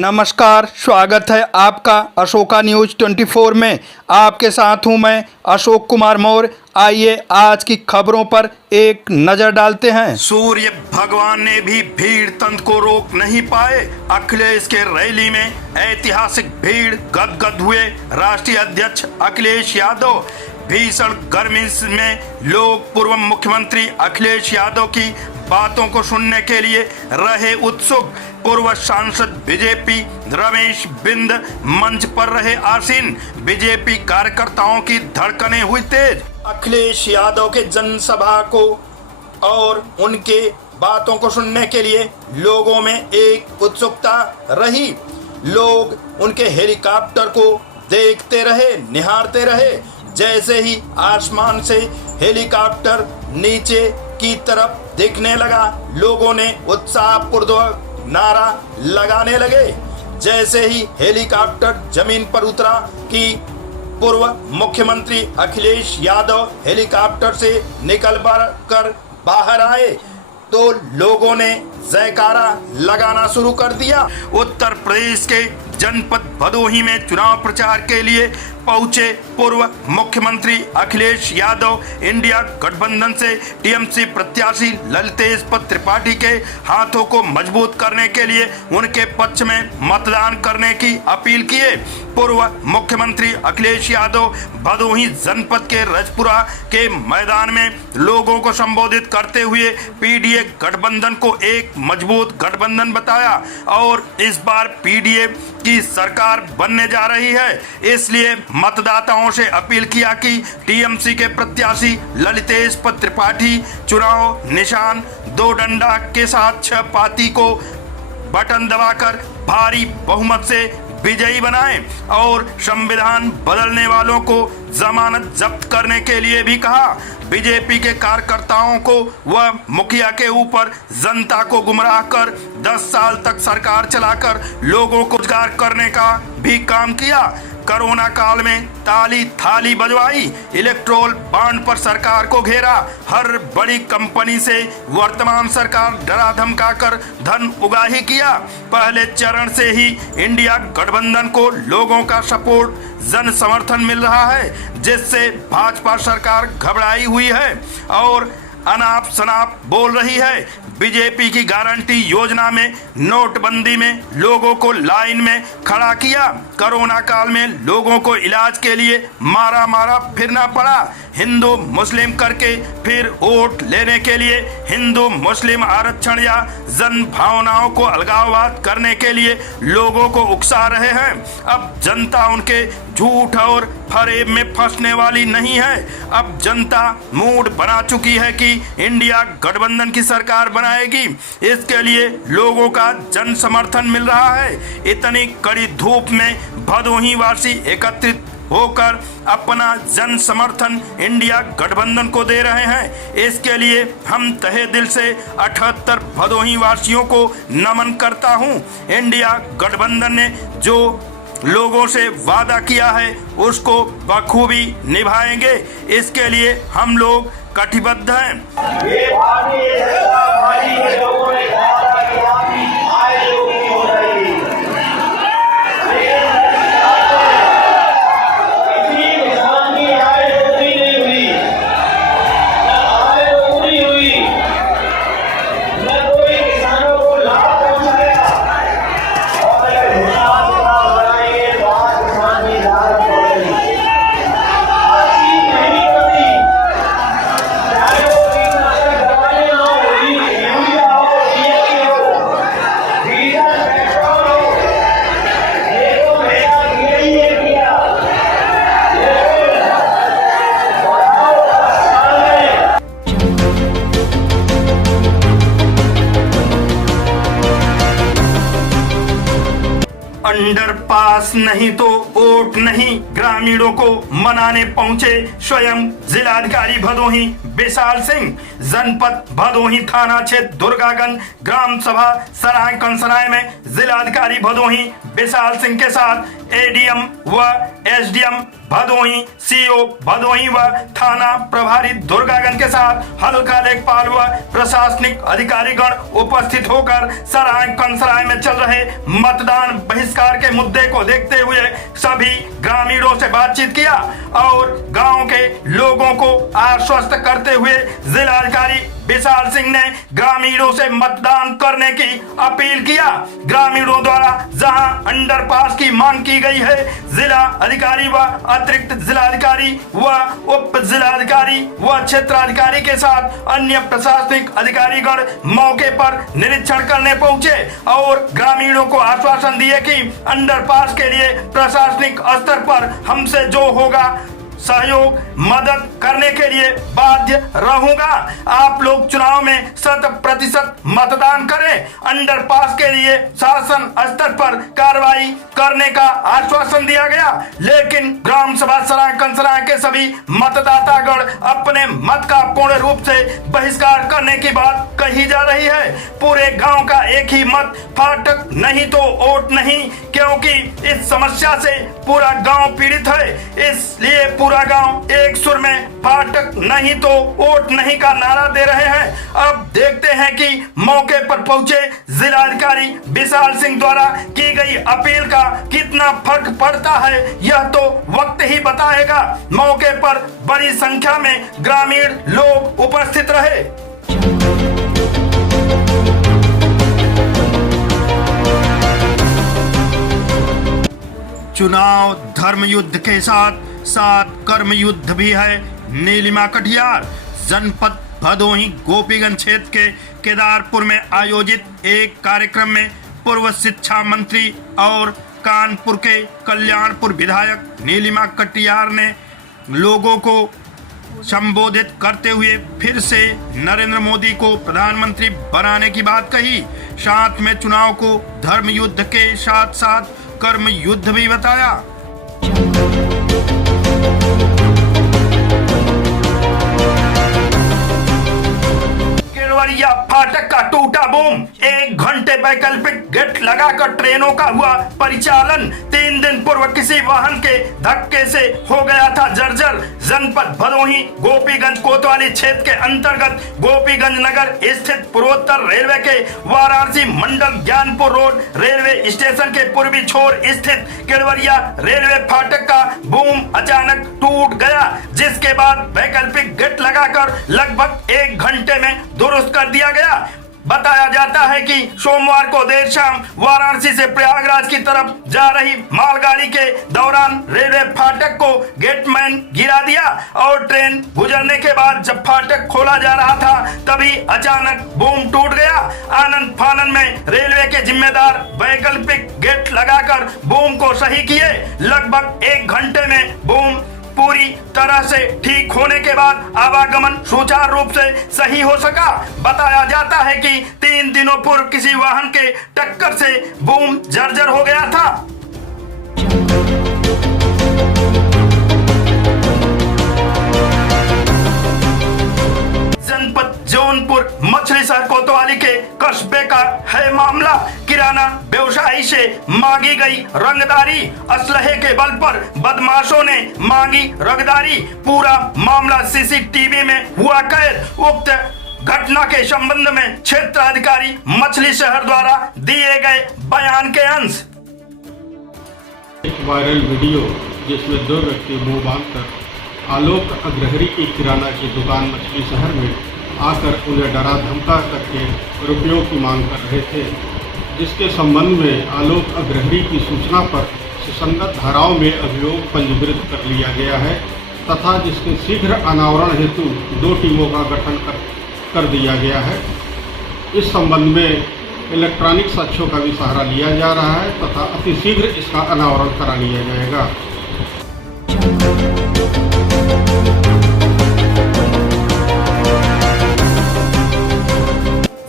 नमस्कार, स्वागत है आपका अशोका न्यूज़ 24 में। आपके साथ हूं मैं अशोक कुमार मौर्य। आइए आज की खबरों पर एक नज़र डालते हैं। सूर्य भगवान ने भी भीड़ तंत्र को रोक नहीं पाए। अखिलेश के रैली में ऐतिहासिक भीड़ गदगद हुए। राष्ट्रीय अध्यक्ष अखिलेश यादव। भीषण गर्मी में लोग पूर्व मुख्यमंत्री अखिलेश यादव की बातों को सुनने के लिए रहे उत्सुक। पूर्व सांसद बीजेपी रमेश बिंद मंच पर रहे आसीन। बीजेपी कार्यकर्ताओं की धड़कनें हुई तेज। अखिलेश यादव के जनसभा को और उनके बातों को सुनने के लिए लोगों में एक उत्सुकता रही। लोग उनके हेलीकॉप्टर को देखते रहे, निहारते रहे। जैसे ही आसमान से हेलीकॉप्टर नीचे की तरफ दिखने लगा, लोगों ने उत्साहपूर्वक नारा लगाने लगे। जैसे ही हेलीकॉप्टर जमीन पर उतरा कि पूर्व मुख्यमंत्री अखिलेश यादव हेलीकॉप्टर से निकल कर बाहर आए तो लोगों ने जयकारा लगाना शुरू कर दिया। उत्तर प्रदेश के जनपद भदोही में चुनाव प्रचार के लिए पहुंचे पूर्व मुख्यमंत्री अखिलेश यादव इंडिया गठबंधन से टीएमसी प्रत्याशी ललितेश त्रिपाठी के हाथों को मजबूत करने के लिए उनके पक्ष में मतदान करने की अपील किए। पूर्व मुख्यमंत्री अखिलेश यादव भदोही जनपद के रजपुरा के मैदान में लोगों को संबोधित करते हुए पीडीए गठबंधन को एक मजबूत गठबंधन बताया और इस बार पीडीए की सरकार बनने जा रही है। इसलिए मतदाताओं से अपील किया कि टीएमसी के प्रत्याशी ललितेश त्रिपाठी चुनाव निशान 2 डंडा के साथ 6 पाती को बटन दबाकर भारी बहुमत से विजयी बनाएं और संविधान बदलने वालों को जमानत जब्त करने के लिए भी कहा। बीजेपी के कार्यकर्ताओं को वह मुखिया के ऊपर जनता को गुमराह कर 10 साल तक सरकार चलाकर लोगों को रोजगार करने का भी काम किया। कोरोना काल में ताली थाली बजवाई, इलेक्ट्रोल बॉन्ड पर सरकार को घेरा। हर बड़ी कंपनी से वर्तमान सरकार डरा धमका कर धन उगाही किया। पहले चरण से ही इंडिया गठबंधन को लोगों का सपोर्ट, जन समर्थन मिल रहा है, जिससे भाजपा सरकार घबराई हुई है और अनाप शनाप बोल रही है। बीजेपी की गारंटी योजना में नोटबंदी में लोगों को लाइन में खड़ा किया। कोरोना काल में लोगों को इलाज के लिए मारा फिरना पड़ा। हिंदू मुस्लिम करके फिर वोट लेने के लिए हिंदू मुस्लिम आरक्षण या जन भावनाओं को अलगाववाद करने के लिए लोगों को उकसा रहे हैं। अब जनता उनके झूठ और फरेब में फंसने वाली नहीं है। अब जनता मूड बना चुकी है कि इंडिया गठबंधन की सरकार बनाएगी। इसके लिए लोगों का जन समर्थन मिल रहा है। इतनी कड़ी धूप में भदोही वासी एकत्रित होकर अपना जन समर्थन इंडिया गठबंधन को दे रहे हैं। इसके लिए हम तहे दिल से 78 भदोही वासियों को नमन करता हूं। इंडिया गठबंधन ने जो लोगों से वादा किया है उसको बखूबी निभाएंगे। इसके लिए हम लोग कटिबद्ध हैं। अंडरपास नहीं तो वोट नहीं, ग्रामीणों को मनाने पहुंचे स्वयं जिलाधिकारी भदोही विशाल सिंह। जनपद भदोही थाना क्षेत्र दुर्गागंज ग्राम सभा सराय कंसराय में जिलाधिकारी भदोही विशाल सिंह के साथ एडीएम व एसडीएम भदोही, सीओ भदोही व थाना प्रभारी दुर्गागंज के साथ हल्का लेखपाल व प्रशासनिक अधिकारीगण उपस्थित होकर सराय कंसराय में चल रहे मतदान बहिष्कार के मुद्दे को देखते हुए सभी ग्रामीणों से बातचीत किया और गांव के लोगों को आश्वस्त करते हुए जिलाधिकारी विशाल सिंह ने ग्रामीणों से मतदान करने की अपील किया। ग्रामीणों द्वारा जहां अंडरपास की मांग की गई है, जिला अधिकारी व अतिरिक्त जिलाधिकारी व उप जिलाधिकारी व क्षेत्राधिकारी के साथ अन्य प्रशासनिक अधिकारीगण मौके पर निरीक्षण करने पहुंचे और ग्रामीणों को आश्वासन दिए कि अंडरपास के लिए प्रशासनिक स्तर पर हमसे जो होगा सहयोग मदद करने के लिए बाध्य रहूंगा। आप लोग चुनाव में 100% मतदान करें। अंडरपास के लिए शासन स्तर पर कार्रवाई करने का आश्वासन दिया गया, लेकिन ग्राम सभा सराय कंसराय के सभी मतदातागण अपने मत का पूर्ण रूप से बहिष्कार करने की बात कही जा रही है। पूरे गांव का एक ही मत, फाटक नहीं तो वोट नहीं, क्योंकि इस समस्या से पूरा गांव पीड़ित है। इसलिए पूरा गांव एक सुर में फाटक नहीं तो वोट नहीं का नारा दे रहे हैं। अब देखते हैं कि मौके पर पहुंचे जिलाधिकारी विशाल सिंह द्वारा की गई अपील का कितना फर्क पड़ता है, यह तो वक्त ही बताएगा। मौके पर बड़ी संख्या में ग्रामीण लोग उपस्थित रहे। चुनाव धर्म युद्ध के साथ साथ कर्म युद्ध भी है। नीलिमा कटियार जनपद भदोही गोपीगंज क्षेत्र के केदारपुर में आयोजित एक कार्यक्रम में पूर्व शिक्षा मंत्री और कानपुर के कल्याणपुर विधायक नीलिमा कटियार ने लोगों को संबोधित करते हुए फिर से नरेंद्र मोदी को प्रधानमंत्री बनाने की बात कही। साथ में चुनाव को धर्म युद्ध के साथ साथ कर्म युद्ध भी बताया। केवड़िया फाटक का टूटा बूम, 1 घंटे वैकल्पिक गेट लगाकर ट्रेनों का हुआ परिचालन। 3 दिन पूर्व किसी वाहन के धक्के से हो गया था जर्जर। जनपद भदोही गोपीगंज कोतवाली क्षेत्र के अंतर्गत गोपीगंज नगर स्थित पूर्वोत्तर रेलवे के वाराणसी मंडल ज्ञानपुर रोड रेलवे स्टेशन के पूर्वी छोर स्थित केवड़िया रेलवे फाटक का बूम अचानक टूट गया, जिसके बाद वैकल्पिक गेट लगाकर लगभग 1 घंटे में दुरुस्त कर दिया गया। बताया जाता है कि सोमवार को देर शाम वाराणसी से प्रयागराज की तरफ जा रही मालगाड़ी के दौरान रेलवे फाटक को गेटमैन गिरा दिया और ट्रेन गुजरने के बाद जब फाटक खोला जा रहा था तभी अचानक बूम टूट गया। आनंद फानन में रेलवे के जिम्मेदार वैकल्पिक गेट लगाकर बूम को सही किए। लगभग 1 घंटे में बूम पूरी तरह से ठीक होने के बाद आवागमन सुचारू रूप से सही हो सका। बताया जाता है कि 3 दिनों पूर्व किसी वाहन के टक्कर से बूम जर्जर हो गया था। जनपद जौनपुर मछली शहर कोतवाली के कस्बे का है मामला। किराना व्यवसायी से मांगी गई रंगदारी, असलहे के बल पर बदमाशों ने मांगी रंगदारी। पूरा मामला सीसीटीवी में हुआ कैद। उक्त घटना के संबंध में क्षेत्राधिकारी मछली शहर द्वारा दिए गए बयान के अंश। एक वायरल वीडियो जिसमें 2 व्यक्ति मुंह बांधकर आलोक अग्रहरी की किराना की दुकान मछली शहर में आकर उन्हें डरा धमका करके रुपयों की मांग कर रहे थे, जिसके संबंध में आलोक अग्रहरी की सूचना पर सुसंगत धाराओं में अभियोग पंजीकृत कर लिया गया है तथा जिसके शीघ्र अनावरण हेतु 2 टीमों का गठन कर दिया गया है। इस संबंध में इलेक्ट्रॉनिक साक्ष्यों का भी सहारा लिया जा रहा है तथा अतिशीघ्र इसका अनावरण करा लिया जाएगा।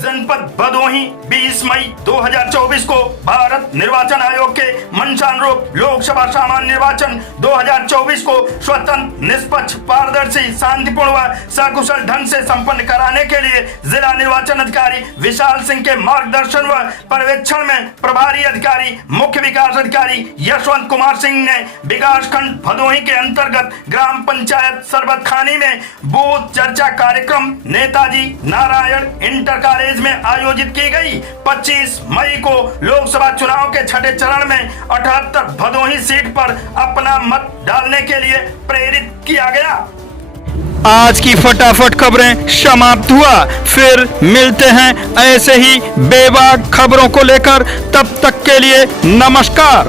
जनपद भदोही 20 मई 2024 को भारत निर्वाचन आयोग के मंशानुरूप लोकसभा सामान्य निर्वाचन 2024 को स्वतंत्र, निष्पक्ष, पारदर्शी, शांतिपूर्ण व सकुशल ढंग से संपन्न कराने के लिए जिला निर्वाचन अधिकारी विशाल सिंह के मार्गदर्शन व पर्यवेक्षण में प्रभारी अधिकारी मुख्य विकास अधिकारी यशवंत कुमार सिंह ने विकास खंड भदोही के अंतर्गत ग्राम पंचायत सरबतखानी में बूथ चर्चा कार्यक्रम नेताजी नारायण इंटर कॉलेज में आयोजित की गई। 25 मई को लोकसभा चुनाव के छठे चरण में 78 भदोही सीट पर अपना मत डालने के लिए प्रेरित किया गया। आज की फटाफट खबरें समाप्त हुआ, फिर मिलते हैं ऐसे ही बेबाक खबरों को लेकर। तब तक के लिए नमस्कार।